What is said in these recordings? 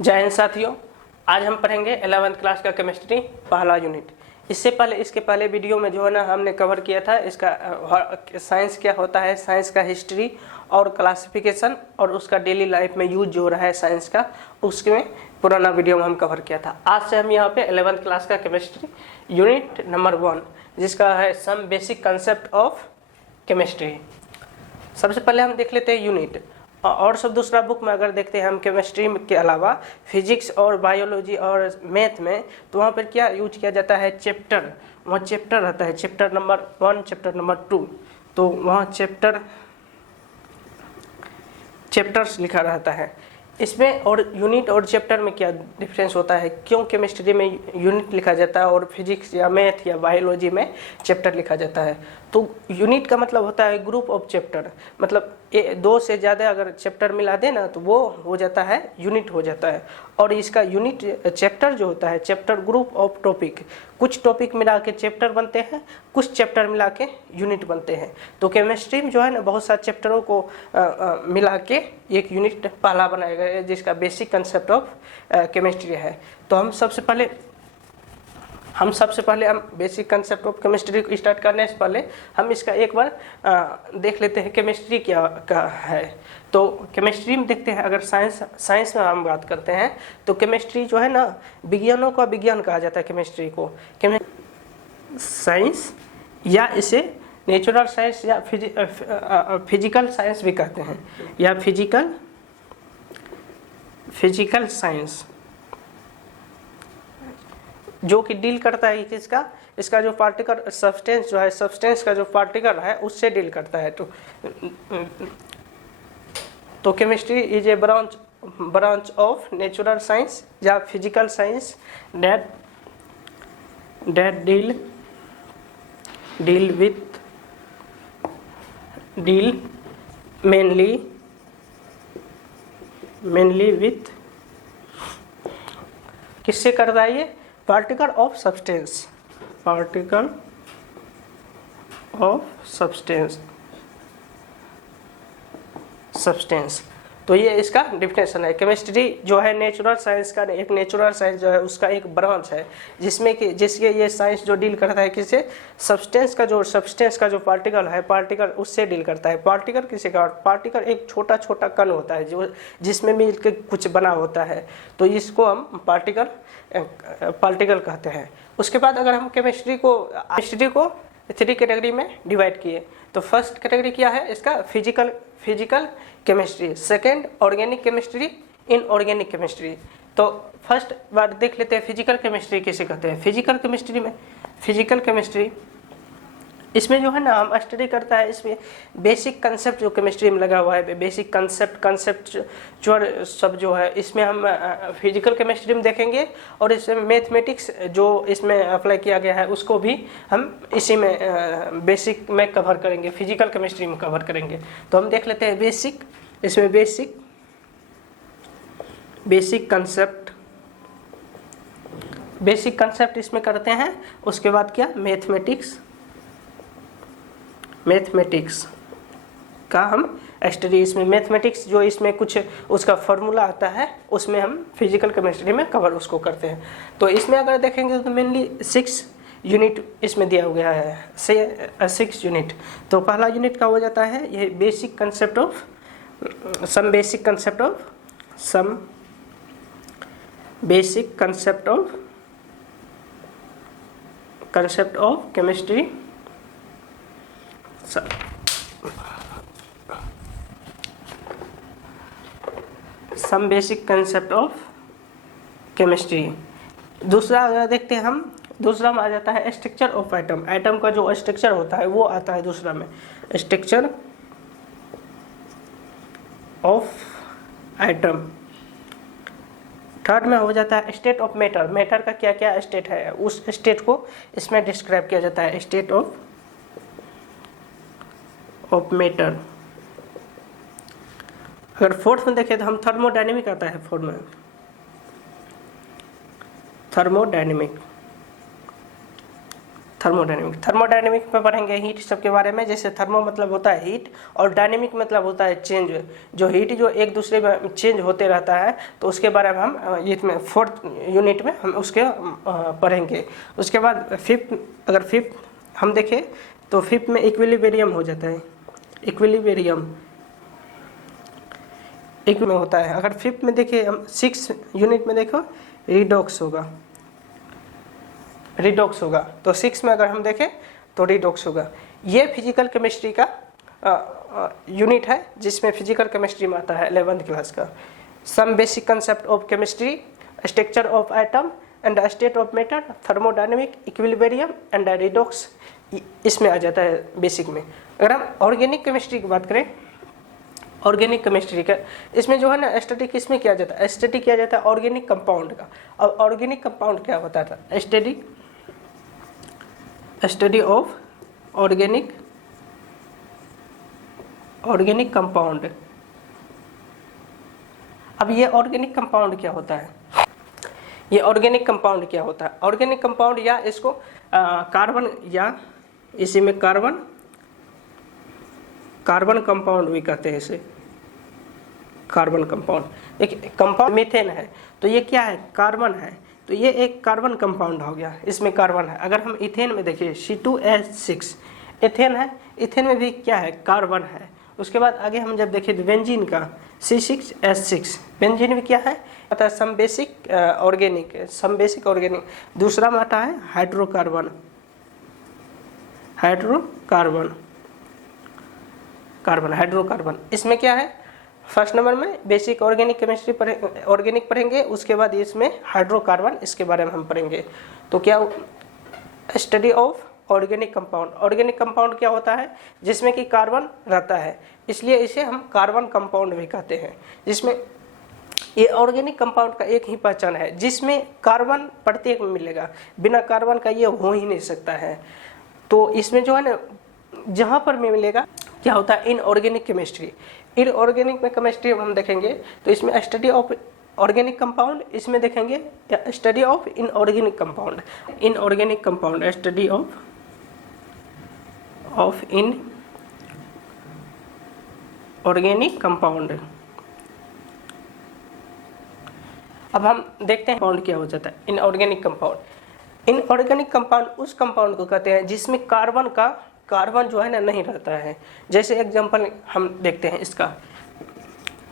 जय हिंद साथियों, आज हम पढ़ेंगे 11th क्लास का केमिस्ट्री पहला यूनिट। इसके पहले वीडियो में जो है ना हमने कवर किया था इसका साइंस क्या होता है, साइंस का हिस्ट्री और क्लासिफिकेशन और उसका डेली लाइफ में यूज जो हो रहा है साइंस का, उसके पुराना वीडियो में हम कवर किया था। आज से हम यहाँ पे 11th क्लास का केमिस्ट्री यूनिट नंबर 1 जिसका है some basic concept of chemistry. सबसे पहले हम देख लेते हैं यूनिट, और सब दूसरा बुक में अगर देखते हैं हम केमिस्ट्री के अलावा फिजिक्स और बायोलॉजी और मैथ में, तो वहाँ पर क्या यूज किया जाता है, चैप्टर। वहाँ चैप्टर रहता है, चैप्टर नंबर 1, चैप्टर नंबर 2, तो वहाँ चैप्टर्स लिखा रहता है इसमें। और यूनिट और चैप्टर में क्या डिफरेंस होता है, क्यों केमिस्ट्री में यूनिट लिखा जाता है और फिजिक्स या मैथ या बायोलॉजी में चैप्टर लिखा जाता है। तो यूनिट का मतलब होता है ग्रुप ऑफ चैप्टर, मतलब 2 से ज़्यादा अगर चैप्टर मिला दे ना तो वो हो जाता है यूनिट हो जाता है। और इसका यूनिट चैप्टर जो होता है, चैप्टर ग्रुप ऑफ टॉपिक, कुछ टॉपिक मिला के चैप्टर बनते हैं, कुछ चैप्टर मिला के यूनिट बनते हैं। तो केमिस्ट्री में जो है ना बहुत सारे चैप्टरों को मिला के एक यूनिट पहला बनाया गया है जिसका बेसिक कंसेप्ट ऑफ केमिस्ट्री है। तो हम सबसे पहले हम बेसिक कंसेप्ट ऑफ केमिस्ट्री को स्टार्ट करने से पहले हम इसका एक बार देख लेते हैं केमिस्ट्री क्या है। तो केमिस्ट्री में देखते हैं, अगर साइंस में हम बात करते हैं तो केमिस्ट्री जो है ना विज्ञानों का विज्ञान कहा जाता है केमिस्ट्री को। साइंस या इसे नेचुरल साइंस या फिजिकल साइंस भी कहते हैं, या फिजिकल साइंस जो कि डील करता है किसका, इसका जो पार्टिकल सब्सटेंस जो है, सब्सटेंस का जो पार्टिकल है उससे डील करता है। तो chemistry is a branch of natural science या physical science that deal mainly with किससे करता है ये, पार्टिकल ऑफ सब्सटेंस। तो ये इसका डिफिनेशन है। केमिस्ट्री जो है नेचुरल साइंस का एक नेचुरल साइंस जो है उसका एक ब्रांच है जिसके ये साइंस जो डील करता है किससे, सब्सटेंस का जो पार्टिकल उससे डील करता है। पार्टिकल किसे का, पार्टिकल एक छोटा छोटा कण होता है जो जिसमें मिलकर कुछ बना होता है, तो इसको हम पार्टिकल कहते हैं। उसके बाद अगर हम केमिस्ट्री को 3 कैटेगरी में डिवाइड किए, तो फर्स्ट कैटेगरी क्या है इसका, physical chemistry, second organic chemistry, inorganic chemistry. तो फर्स्ट बार देख लेते हैं फिजिकल केमिस्ट्री किसे कहते हैं। फिजिकल केमिस्ट्री इसमें जो है ना हम स्टडी करता है, इसमें बेसिक कंसेप्ट जो केमिस्ट्री में लगा हुआ है, बेसिक कंसेप्ट सब जो है इसमें हम फिजिकल केमिस्ट्री में देखेंगे। और इसमें मैथमेटिक्स जो इसमें अप्लाई किया गया है उसको भी हम इसी में बेसिक में कवर करेंगे, फिजिकल केमिस्ट्री में कवर करेंगे। तो हम देख लेते हैं बेसिक कंसेप्ट इसमें करते हैं। उसके बाद क्या, मैथमेटिक्स का हम स्टडी, इसमें मैथमेटिक्स जो इसमें कुछ उसका फार्मूला आता है उसमें हम फिजिकल केमिस्ट्री में कवर उसको करते हैं। तो इसमें अगर देखेंगे तो मेनली 6 यूनिट इसमें दिया गया है, 6 यूनिट। तो पहला यूनिट का हो जाता है ये basic concept of chemistry. Some basic concept of chemistry. दूसरा अगर देखते हैं हम, दूसरा में आ जाता है स्ट्रक्चर ऑफ एटम का जो स्ट्रक्चर होता है वो आता है दूसरा में, स्ट्रक्चर ऑफ एटम। थर्ड में हो जाता है स्टेट ऑफ मैटर का क्या क्या स्टेट है, उस स्टेट को इसमें डिस्क्राइब किया जाता है, स्टेट ऑफ मैटर। अगर फोर्थ में देखें तो हम थर्मोडायनेमिक आता है, फोर्थ में थर्मोडायनेमिक। थर्मोडायनेमिक में पढ़ेंगे हीट सब के बारे में। जैसे थर्मो मतलब होता है हीट और डायनेमिक मतलब होता है चेंज, जो हीट जो एक दूसरे में चेंज होते रहता है, तो उसके बारे में हम इसमें 4th यूनिट में हम उसके पढ़ेंगे। उसके बाद फिफ्थ हम देखें तो फिफ्थ में इक्विलिब्रियम हो जाता है, इक्विलिब्रियम एक में होता है। अगर फिफ्थ में देखिए हम 6th यूनिट में देखो रिडॉक्स होगा, तो 6 में अगर हम देखें तो रिडॉक्स होगा। ये फिजिकल केमिस्ट्री का यूनिट है जिसमें फिजिकल केमिस्ट्री में आता है 11th क्लास का। Some basic concept of chemistry, structure of atom and state of matter, thermodynamic, equilibrium and redox, इसमें आ जाता है बेसिक में। अगर हम ऑर्गेनिक केमिस्ट्री की बात करें, ऑर्गेनिक केमिस्ट्री का इसमें जो है ना स्टडी किसमें किया जाता है, स्टडी किया जाता है ऑर्गेनिक कंपाउंड का। अब ऑर्गेनिक कंपाउंड क्या होता था, स्टडी ऑफ ऑर्गेनिक कंपाउंड। अब ये ऑर्गेनिक कंपाउंड क्या होता है, ये ऑर्गेनिक कंपाउंड क्या होता है, ऑर्गेनिक कंपाउंड या इसको कार्बन या इसी में कार्बन कंपाउंड भी कहते हैं इसे, कार्बन कंपाउंड। एक कंपाउंड मीथेन है तो ये क्या है, कार्बन है, तो ये एक कार्बन कंपाउंड हो गया, इसमें कार्बन है। अगर हम इथेन में देखिए C2H6 इथेन है, इथेन में भी क्या है, कार्बन है। उसके बाद आगे हम जब देखें तो बेंजीन का C6H6, बेंजीन में क्या है, आता है सम बेसिक ऑर्गेनिक। दूसरा में आता है हाइड्रोकार्बन, इसमें क्या है, फर्स्ट नंबर में बेसिक ऑर्गेनिक केमिस्ट्री ऑर्गेनिक पढ़ेंगे, उसके बाद इसमें हाइड्रोकार्बन, इसके बारे में हम पढ़ेंगे। तो क्या स्टडी ऑफ ऑर्गेनिक कंपाउंड क्या होता है, जिसमें कि कार्बन रहता है, इसलिए इसे हम कार्बन कंपाउंड भी कहते हैं। जिसमें ये ऑर्गेनिक कंपाउंड का एक ही पहचान है जिसमें कार्बन प्रत्येक में मिलेगा, बिना कार्बन का ये हो ही नहीं सकता है। तो इसमें जो है ना जहाँ पर मिलेगा क्या होता है, इनऑर्गेनिक केमिस्ट्री। इनऑर्गेनिक में केमिस्ट्री हम देखेंगे तो इसमें स्टडी ऑफ ऑर्गेनिक कंपाउंड, इसमें देखेंगे study of inorganic compound, study of inorganic compound. अब हम देखते हैं कंपाउंड क्या हो जाता है, इनऑर्गेनिक कंपाउंड उस कंपाउंड को कहते हैं जिसमें कार्बन जो है ना नहीं रहता है। जैसे एग्जांपल हम देखते हैं इसका,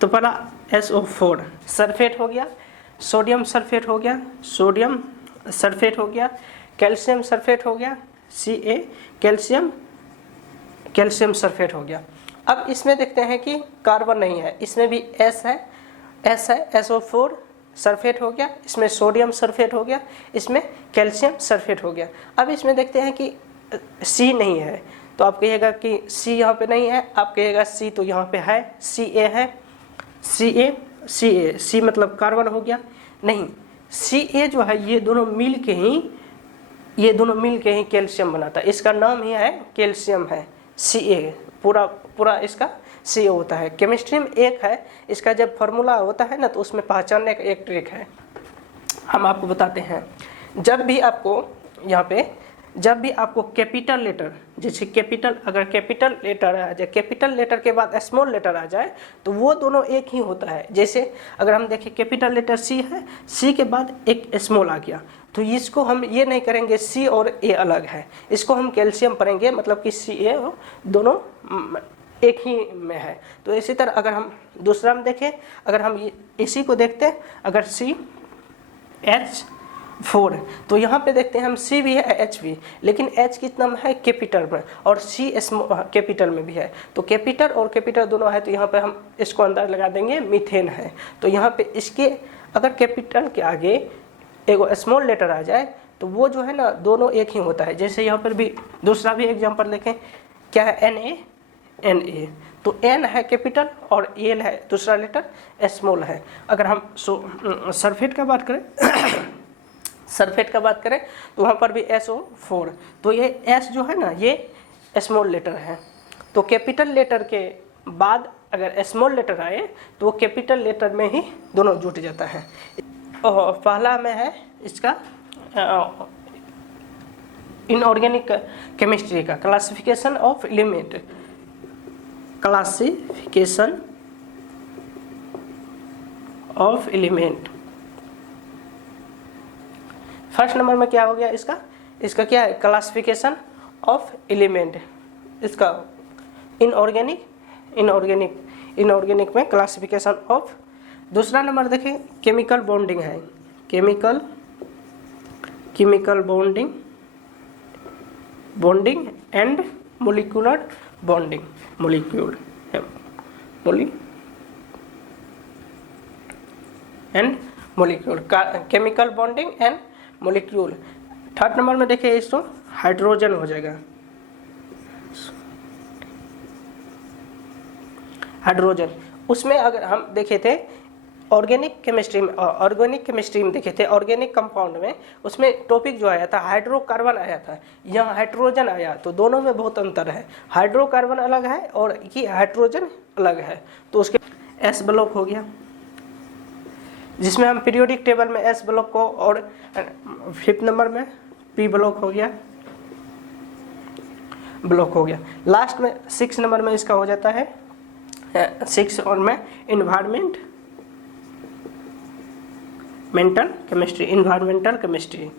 तो पहला SO4 सल्फेट हो गया, सोडियम सल्फेट हो गया, कैल्शियम सल्फेट हो गया, Ca कैल्शियम सल्फेट हो गया। अब इसमें देखते हैं कि कार्बन नहीं है, इसमें भी S है, SO4 सल्फेट हो गया, इसमें सोडियम सल्फेट हो गया, इसमें कैल्शियम सल्फेट हो गया। अब इसमें देखते हैं कि C नहीं है, तो आप कहिएगा कि C यहाँ पे नहीं है, आप कहिएगा C तो यहाँ पे है, Ca है, C मतलब कार्बन हो गया, नहीं, Ca जो है ये दोनों मिल के ही कैल्शियम बनाता है, इसका नाम ही है कैल्शियम है, Ca पूरा इसका Ca होता है। केमिस्ट्री में एक है, इसका जब फार्मूला होता है ना तो उसमें पहचानने का एक ट्रिक है, हम आपको बताते हैं। जब भी आपको कैपिटल लेटर, जैसे अगर कैपिटल लेटर आ जाए, कैपिटल लेटर के बाद स्मॉल लेटर आ जाए तो वो दोनों एक ही होता है। जैसे अगर हम देखें कैपिटल लेटर C है, C के बाद एक स्मॉल आ गया, तो इसको हम ये नहीं करेंगे C और A अलग है, इसको हम कैल्शियम पढ़ेंगे, मतलब कि Ca दोनों एक ही में है। तो इसी तरह अगर हम दूसरा में देखें, अगर हम इसी को देखते हैं, अगर CH4 तो यहाँ पे देखते हैं हम C भी है, H भी, लेकिन H कितना में है, कैपिटल में, और C कैपिटल में भी है। तो कैपिटल और कैपिटल दोनों है, तो यहाँ पे हम इसको अंदर लगा देंगे मीथेन है। तो यहाँ पे इसके अगर कैपिटल के आगे एक स्मॉल लेटर आ जाए तो वो जो है ना दोनों एक ही होता है। जैसे यहाँ पर भी दूसरा भी एग्जाम्पल देखें, क्या है, Na, तो N है कैपिटल और L है दूसरा लेटर स्मॉल है। अगर हम सल्फेट का बात करें तो वहाँ पर भी SO4, तो ये S जो है ना ये स्मॉल लेटर है, तो कैपिटल लेटर के बाद अगर स्मॉल लेटर आए तो वो कैपिटल लेटर में ही दोनों जुट जाता है। पहला में है इसका इनऑर्गेनिक केमिस्ट्री का classification of element, classification of element. First number में क्या हो गया इसका, इसका क्या है क्लासिफिकेशन ऑफ एलिमेंट, इसका इनऑर्गेनिक में क्लासिफिकेशन ऑफ। दूसरा नंबर देखें केमिकल बॉन्डिंग है, chemical bonding and molecular bonding, chemical bonding and molecule. Third number में देखिए इसको हाइड्रोजन हो जाएगा, हाइड्रोजन। उसमें अगर हम देखे थे ऑर्गेनिक केमिस्ट्री में देखे थे, ऑर्गेनिक कंपाउंड में उसमें टॉपिक जो आया था हाइड्रोकार्बन आया था, यहाँ हाइड्रोजन आया, तो दोनों में बहुत अंतर है, हाइड्रोकार्बन अलग है और ये हाइड्रोजन अलग है। तो उसके एस ब्लॉक हो गया, जिसमें हम पीरियोडिक टेबल में एस ब्लॉक को, और फिफ्थ नंबर में पी ब्लॉक हो गया, लास्ट में 6 नंबर में इसका हो जाता है 6 और में इन्वायरमेंटल केमिस्ट्री।